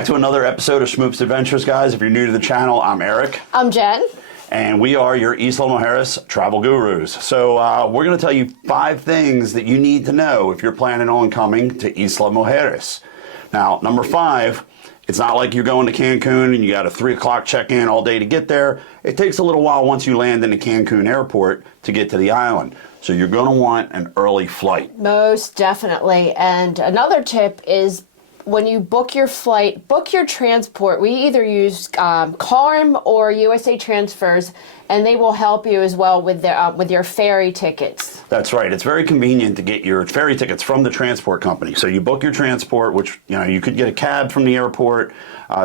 back to another episode of Schmoop's Adventures, guys. If you're new to the channel, I'm Eric. I'm Jen. And we are your Isla Mujeres travel gurus. So we're going to tell you 5 things that you need to know if you're planning on coming to Isla Mujeres. Now, number 5, it's not like you're going to Cancun and you got a 3 o'clock check-in all day to get there. It takes a little while once you land in the Cancun airport to get to the island. So you're going to want an early flight. Most definitely. And another tip is when you book your flight, book your transport. We either use CARM or USA Transfers, and they will help you as well with your ferry tickets. That's right. It's very convenient to get your ferry tickets from the transport company. So you book your transport, which you could get a cab from the airport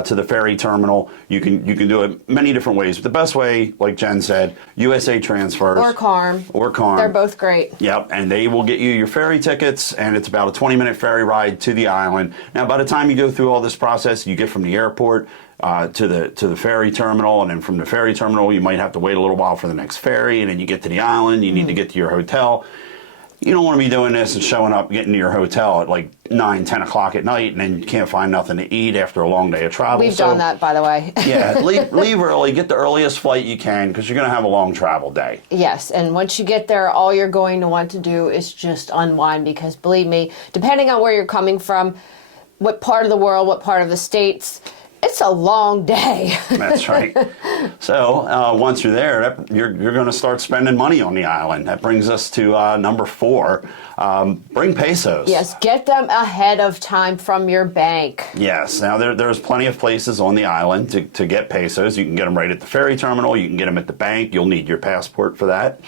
to the ferry terminal. You can do it many different ways. But the best way, like Jen said, USA Transfers or CARM. They're both great. Yep, and they will get you your ferry tickets, and it's about a 20-minute ferry ride to the island. Now, by the time you go through all this process, you get from the airport to the ferry terminal, and then from the ferry terminal you might have to wait a little while for the next ferry, and then you get to the island. You need to get to your hotel. You don't want to be doing this and showing up, getting to your hotel at like 9, 10 o'clock at night, and then you can't find nothing to eat after a long day of travel. We've done that, by the way. Yeah, leave early. Get the earliest flight you can, because you're going to have a long travel day. Yes, and once you get there, all you're going to want to do is just unwind, because believe me, depending on where you're coming from, what part of the world, what part of the States, it's a long day. That's right. So once you're there, you're going to start spending money on the island. That brings us to number 4. Bring pesos. Yes, get them ahead of time from your bank. Yes. Now, there's plenty of places on the island to get pesos. You can get them right at the ferry terminal. You can get them at the bank. You'll need your passport for that.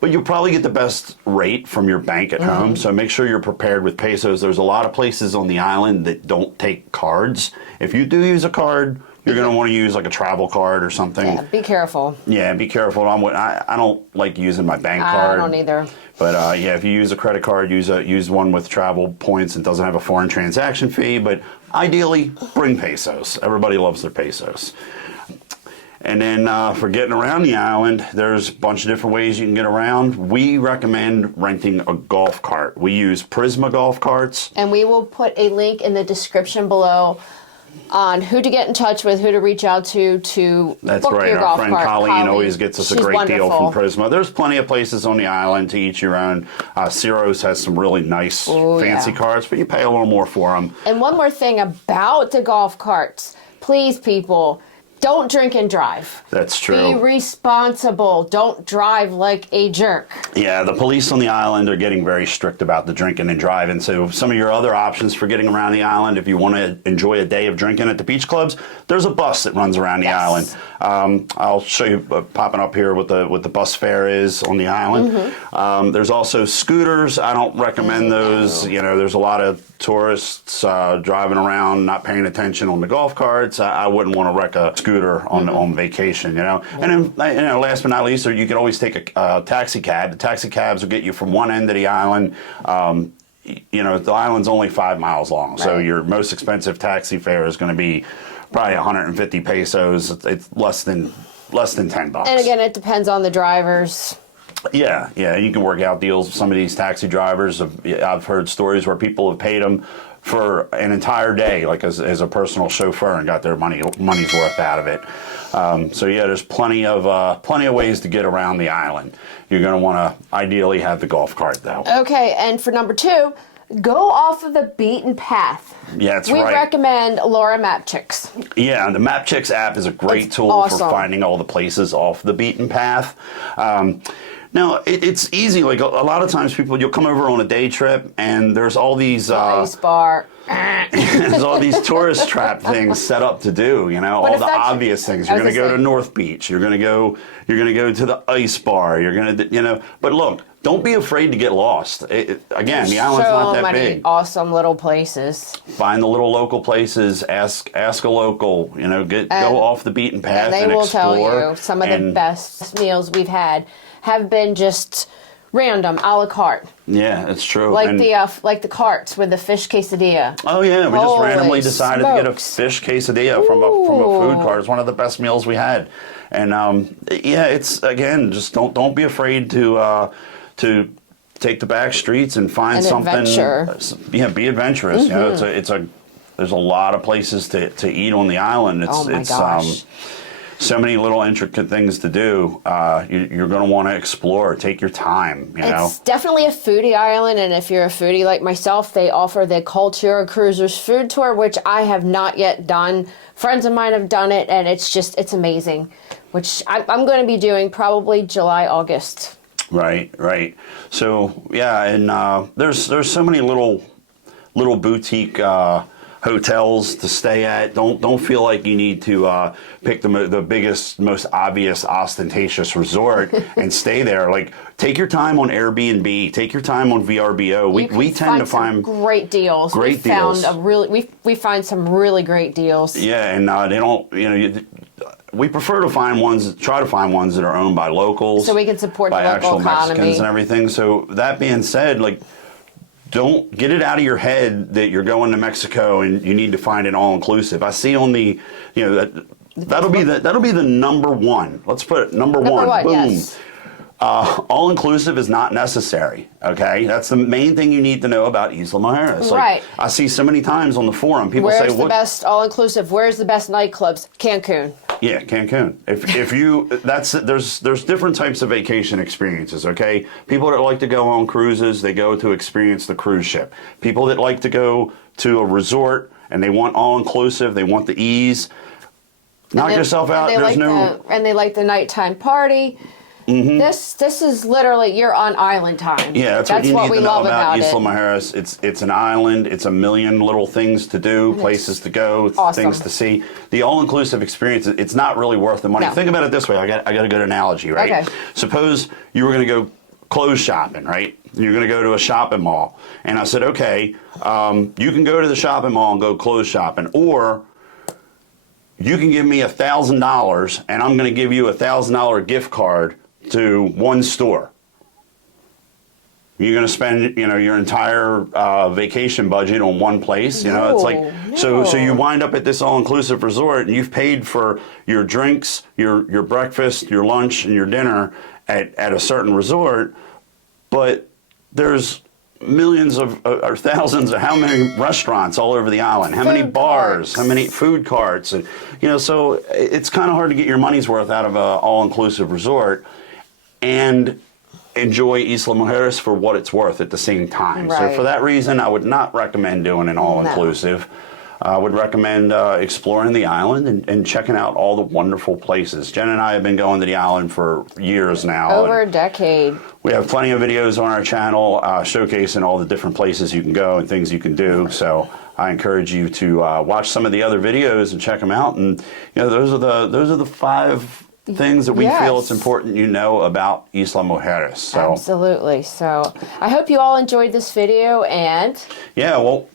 But you'll probably get the best rate from your bank at home, so make sure you're prepared with pesos. There's a lot of places on the island that don't take cards. If you do use a card, you're going to want to use like a travel card or something. Yeah, be careful. Yeah, be careful. I don't like using my bank card. I don't either. But yeah, if you use a credit card, use one with travel points and doesn't have a foreign transaction fee. But ideally, bring pesos. Everybody loves their pesos. And then for getting around the island, there's a bunch of different ways you can get around. We recommend renting a golf cart. We use Prisma golf carts. And we will put a link in the description below on who to get in touch with, who to reach out to That's book right. your Our golf friend cart. Colleen always gets us a great deal from wonderful. Prisma. There's plenty of places on the island to each your own. Ciro's has some really nice fancy carts, but you pay a little more for them. And one more thing about the golf carts. Please, people, don't drink and drive. That's true. Be responsible. Don't drive like a jerk. Yeah, the police on the island are getting very strict about the drinking and driving. So some of your other options for getting around the island, if you want to enjoy a day of drinking at the beach clubs, there's a bus that runs around the island. I'll show you popping up here what the bus fare is on the island. There's also scooters. I don't recommend those. There's a lot of tourists driving around not paying attention on the golf carts. I wouldn't want to wreck a scooter on vacation, And then, last but not least, you can always take a taxi cab. The taxi cabs will get you from one end of the island. The island's only 5 miles long, so your most expensive taxi fare is going to be probably 150 pesos. It's less than $10. And again, it depends on the drivers. Yeah, you can work out deals with some of these taxi drivers. I've heard stories where people have paid them for an entire day, like as a personal chauffeur, and got their money's worth out of it. So yeah, there's plenty of ways to get around the island. You're going to want to ideally have the golf cart, though. Okay, and for number 2, go off of the beaten path. Yeah, that's we right. We recommend Laura Mapchicks. Yeah, the Mapchicks app is a great tool awesome. for finding all the places off the beaten path. Now, it's easy. Like a lot of times you'll come over on a day trip and there's all these... ice bar. There's all these tourist trap things set up to do, all the obvious things. You're going to go to North Beach. You're going to go to the ice bar. You're going to, but look, don't be afraid to get lost. Again, the island's not that big. So many awesome little places. Find the little local places. Ask a local. Go off the beaten path and they will explore. tell you some of the best meals we've had have been just random, a la carte. Yeah, it's true. Like the carts with the fish quesadilla. Oh yeah, we just randomly decided to get a fish quesadilla from a food cart. It's one of the best meals we had, and it's again, just don't be afraid to take the back streets and find something. Adventure. Yeah, be adventurous. It's a There's a lot of places to eat on the island. Oh my gosh. So many little intricate things to do. You're going to want to explore. Take your time. It's definitely a foodie island, and if you're a foodie like myself, they offer the Cultura Cruisers food tour, which I have not yet done. Friends of mine have done it, and it's amazing, which I'm going to be doing probably July, August. Right. So yeah, and there's so many little boutique hotels to stay at. Don't feel like you need to pick the biggest, most obvious, ostentatious resort and stay there. Like, take your time on Airbnb. Take your time on VRBO. We tend to find great deals. We find some really great deals. Yeah, and they don't. We prefer to try to find ones that are owned by locals, so we can support the local actual economy Mexicans and everything. So that being said, like, don't get it out of your head that you're going to Mexico and you need to find an all-inclusive. I see on the, that'll be the number one. Let's put it number one. Boom. Yes. All-inclusive is not necessary, okay? That's the main thing you need to know about Isla Mujeres. Right. I see so many times on the forum, people say, where's the best all-inclusive? Where's the best nightclubs? Cancun. Yeah, Cancun. There's different types of vacation experiences, okay? People that like to go on cruises, they go to experience the cruise ship. People that like to go to a resort and they want all-inclusive, they want the ease, knock yourself out. And they like the nighttime party. Mm-hmm. This is literally, you're on island time. Yeah, that's what we love about Isla Mujeres. It's an island. It's a million little things to do, places to go, things to see. The all-inclusive experience, it's not really worth the money. No. Think about it this way. I got a good analogy, right? Okay. Suppose you were going to go clothes shopping, right? You're going to go to a shopping mall. And I said, okay, you can go to the shopping mall and go clothes shopping, or you can give me $1,000 and I'm going to give you a $1,000 gift card to one store. You're going to spend, your entire vacation budget on one place. It's like so you wind up at this all-inclusive resort and you've paid for your drinks, your breakfast, your lunch, and your dinner at a certain resort, but there's millions or thousands of how many restaurants all over the island, how many bars, how many food carts, and so it's kind of hard to get your money's worth out of an all-inclusive resort and enjoy Isla Mujeres for what it's worth at the same time. Right. So for that reason, I would not recommend doing an all-inclusive. I would recommend exploring the island and checking out all the wonderful places. Jen and I have been going to the island for years now. Over a decade. We have plenty of videos on our channel showcasing all the different places you can go and things you can do. So I encourage you to watch some of the other videos and check them out. And those are the 5 things that we feel it's important about Isla Mujeres. So. Absolutely. So I hope you all enjoyed this video, and well,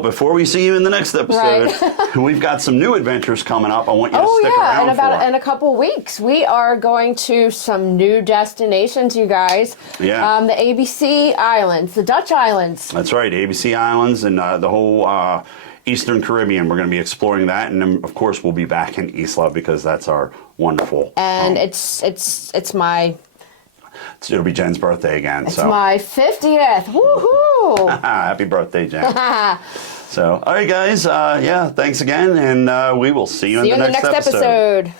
before we see you in the next episode, we've got some new adventures coming up. I want you to stick around in a couple weeks, we are going to some new destinations, you guys. Yeah. The ABC Islands, the Dutch Islands. That's right, ABC Islands and the whole Eastern Caribbean. We're going to be exploring that, and then of course we'll be back in Isla because that's our wonderful. And it'll be Jen's birthday again. It's my 50th. Woohoo! Happy birthday, Jen. So, all right, guys. Thanks again, and we will see you in the next episode.